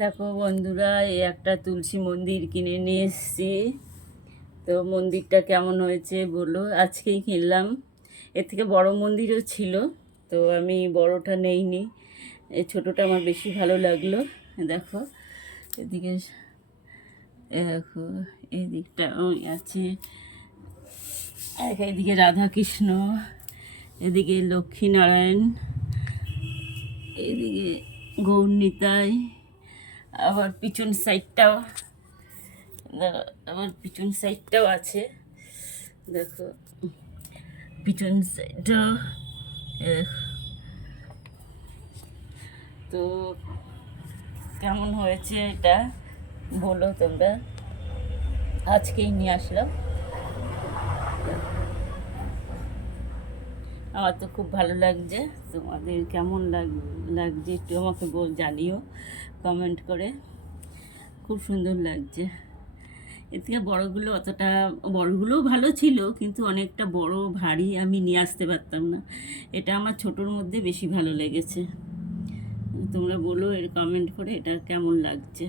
দেখো বন্ধুরা, এই একটা তুলসী মন্দির কিনে নিয়ে এসেছি। তো মন্দিরটা কেমন হয়েছে বলো। আজকেই কিনলাম। এর থেকে বড় মন্দিরও ছিল, তো আমি বড়টা নেইনি, এই ছোটোটা আমার বেশি ভালো লাগলো। দেখো এদিকে, দেখো এদিকটা আছে, এদিকে রাধাকৃষ্ণ, এদিকে লক্ষ্মীনারায়ণ, এদিকে গৌরনিতাই, আবার পিছন সাইডটাও আছে। দেখো পিছন সাইডটাও। তো কেমন হয়েছে এটা বলো তোমরা। আজকেই নিয়ে আসলাম, আমার তো খুব ভালো লাগছে। তোমাদের কেমন লাগছে একটু আমাকে জানিও কমেন্ট করে। খুব সুন্দর লাগছে। এর থেকে বড়গুলোও ভালো ছিল, কিন্তু অনেকটা বড় ভারী আমি নিয়ে আসতে পারতাম না। এটা আমার ছোটোর মধ্যে বেশি ভালো লেগেছে। তোমরা বলো এর কমেন্ট করে এটা কেমন লাগছে।